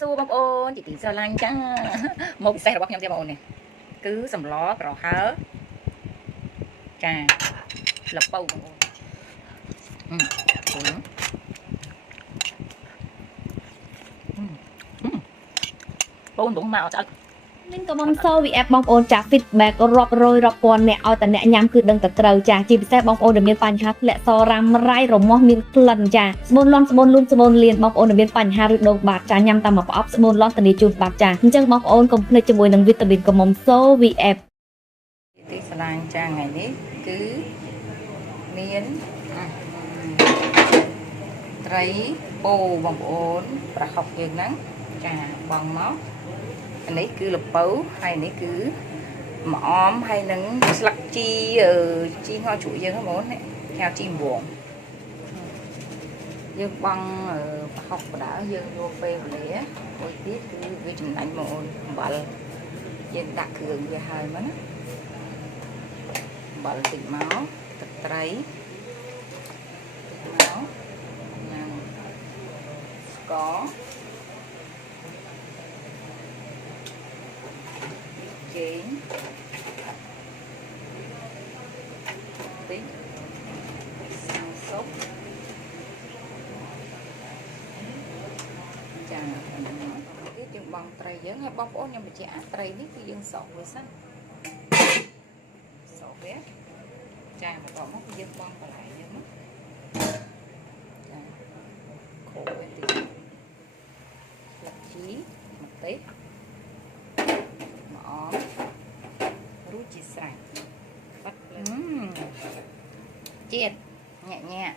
សួរបងប្អូនទីស្រឡាញ់ចាមកពិសេសរបស់ខ្ញុំទៀតបងប្អូននេះគឺសម្លប្រហើចាលពៅបងប្អូនបងមកអត់ឆ្អឹងមានក៏បងសូ VF បងប្អូនចា feedback រាប់រយរាប់ពាន់អ្នកឲ្យតែអ្នកញ៉ាំគឺដឹងតែត្រូវចាជាពិសេសបងប្អូនដែលមានបញ្ហាធ្លាក់សរ៉ាំរ៉ៃរមាស់មានក្លិនចាស្បូនលាន់ស្បូនលូនស្បូនលៀនបងប្អូនដែលមានបញ្ហាឬដងបាតចាញ៉ាំតាមមកប្រអប់ស្បូនលាន់ធានាជូនបាតចាអញ្ចឹងបងប្អូនកុំភ្លេចជាមួយនឹងវីតាមីនកំមុំសូ VF ទីស្រឡាញ់ចាថ្ងៃនេះគឺមានត្រីពោបងប្អូនប្រហុកយើងហ្នឹងចាបងមកនេះគឺលពៅហើយនេះគឺម្អមហើយនឹងស្លឹកជីជីងជ្រក់យើងហ្នឹងបងប្អូនហៅជីវងយើងបងប្រហុកបដើយើងយកពេលវេលាមួយទៀតគឺវាចំណេញបងប្អូនអំបិលយើងដាក់គ្រឿងវាហើយមកណាអំបិលតិចមកទឹកត្រីមកញ៉ាំស្ករចេងតិចសាំសុបចាទៀតយើងបងត្រីយើងហើយបងប្អូនខ្ញុំបញ្ជាក់អាត្រីនេះគឺយើងសក់វាសិនសក់វាចាបន្ទាប់មកគឺយើងបងបន្លែយើងមកចាខូចវាតិចស្លឹកជីម្ទេសម្អមរួចជាស្រេចបាត់ជាតិញាក់